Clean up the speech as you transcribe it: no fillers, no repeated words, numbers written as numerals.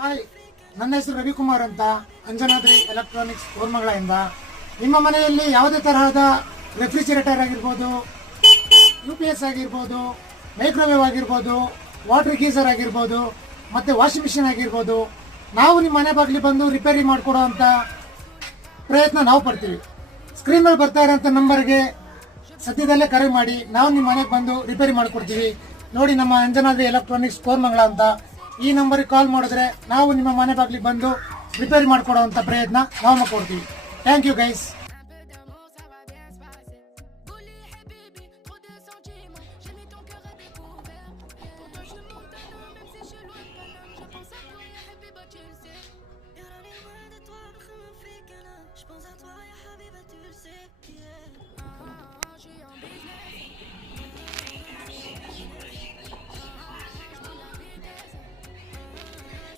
Hi, ನನ್ನ ಹೆಸರು ರವಿಕುಮಾರ್ ಅಂತ, ಅಂಜನಾದ್ರಿ ಎಲೆಕ್ಟ್ರಾನಿಕ್ಸ್ ಕೋರ್ಮಂಗಲದಿಂದ. ನಿಮ್ಮ ಮನೆಯಲ್ಲಿ ಯಾವುದೇ ತರಹದ ರೆಫ್ರಿಜಿರೇಟರ್ ಆಗಿರ್ಬೋದು, UPS ಆಗಿರ್ಬೋದು, ಮೈಕ್ರೋವೇವ್ ಆಗಿರ್ಬೋದು, ವಾಟರ್ ಗೀಸರ್ ಆಗಿರ್ಬೋದು, ಮತ್ತು ವಾಷಿಂಗ್ ಮಿಷಿನ್ ಆಗಿರ್ಬೋದು, ನಾವು ನಿಮ್ಮ ಮನೆ ಬಾಗಿಲಿಗೆ ಬಂದು ರಿಪೇರಿ ಮಾಡಿಕೊಡೋ ಅಂಥ ಪ್ರಯತ್ನ ನಾವು ಪಡ್ತೀವಿ. ಸ್ಕ್ರೀನ್ ಮೇಲೆ ಬರ್ತಾ ಇರೋಂಥ ನಂಬರ್ಗೆ ಸದ್ಯದಲ್ಲೇ ಕರೆ ಮಾಡಿ, ನಾವು ನಿಮ್ಮ ಮನೆಗೆ ಬಂದು ರಿಪೇರಿ ಮಾಡಿಕೊಡ್ತೀವಿ. ನೋಡಿ, ನಮ್ಮ ಅಂಜನಾದ್ರಿ ಎಲೆಕ್ಟ್ರಾನಿಕ್ಸ್ ಕೋರ್ಮಂಗಲ ಅಂತ ಈ ನಂಬರಿಗೆ ಕಾಲ್ ಮಾಡಿದ್ರೆ ನಾವು ನಿಮ್ಮ ಮನೆ ಬಾಗಿಲಿಗೆ ಬಂದು ರಿಪೇರಿ ಮಾಡಿಕೊಡೋ ಅಂಥ ಪ್ರಯತ್ನ ನಾವು ಮಾಡ್ಕೊಡ್ತೀವಿ. Thank you guys.